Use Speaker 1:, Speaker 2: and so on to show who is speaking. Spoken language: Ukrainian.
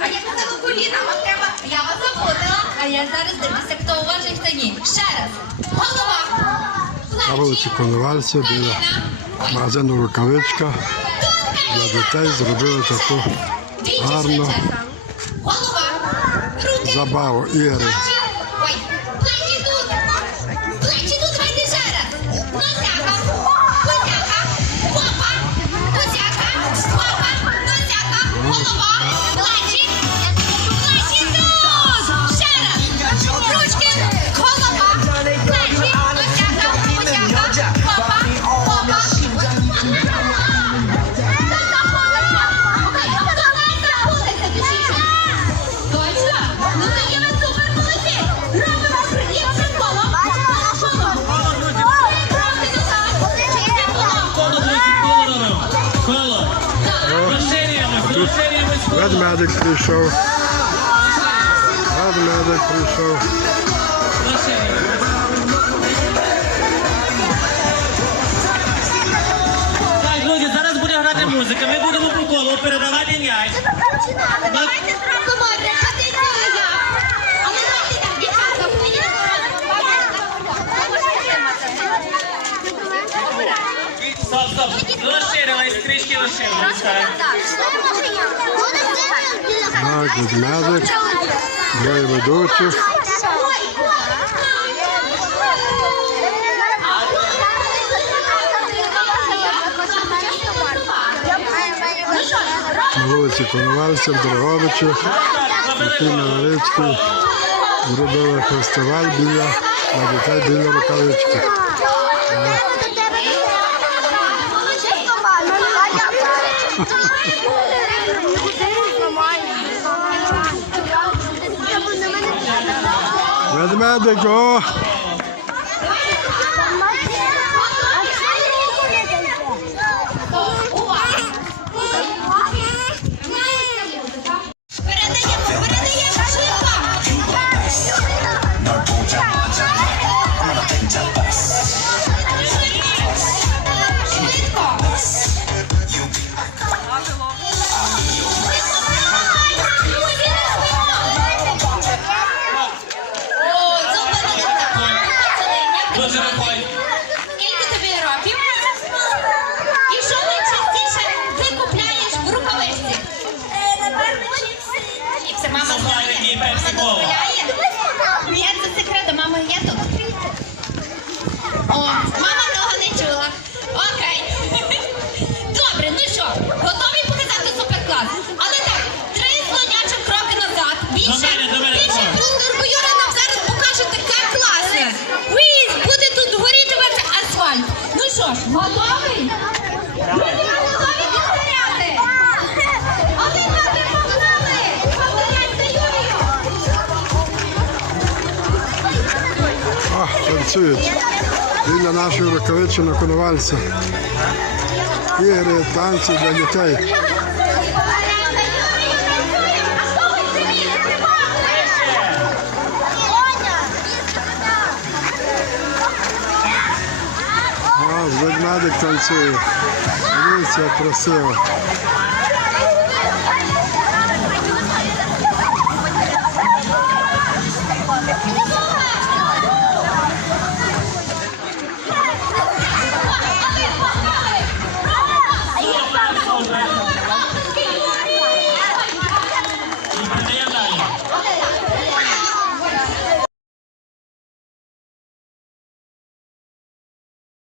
Speaker 1: А я казала коліна, вам треба. Я вас запутала. А я зараз дивлюся, хто уважний, хто ні. Ще раз. Голова.
Speaker 2: На вулиці Коновальця біля магазину рукавичка для дітей зробили таку гарну. Забаву Іри. Ведмедик прийшов. Ведмедик прийшов.
Speaker 3: Так, друзі, зараз буде грати музика. Ми будемо по колу передавати м'яч.
Speaker 1: Давайте! Але давайте мені
Speaker 3: Стоп, стоп. Розширились, трішки розширились. Так,
Speaker 2: ведмедик. Двоє ведучих. На вулиці Коновальця в Дрогобичі. Такий невеличкий. Зробили фестиваль біля для дітей біля рукавички. Ведмедик, о!
Speaker 1: І
Speaker 3: Pepsi
Speaker 1: Ні, це секрет, мама є тут. О, мама того не чула. Окей. Добре, ну що, готові показати суперклас? Але так, три слонячих кроки назад. Більше,
Speaker 3: До мене, до мене,
Speaker 1: більше
Speaker 3: давай.
Speaker 1: Юра нам зараз покаже таке класне. Уй, буде тут горітувати асфальт. Ну що ж, готовий?
Speaker 2: О, танцюють. Біля нашої рукавичі на Коновальця. Ігри, танці для дітей. О, ведмедик танцює. Дивіться, красиво.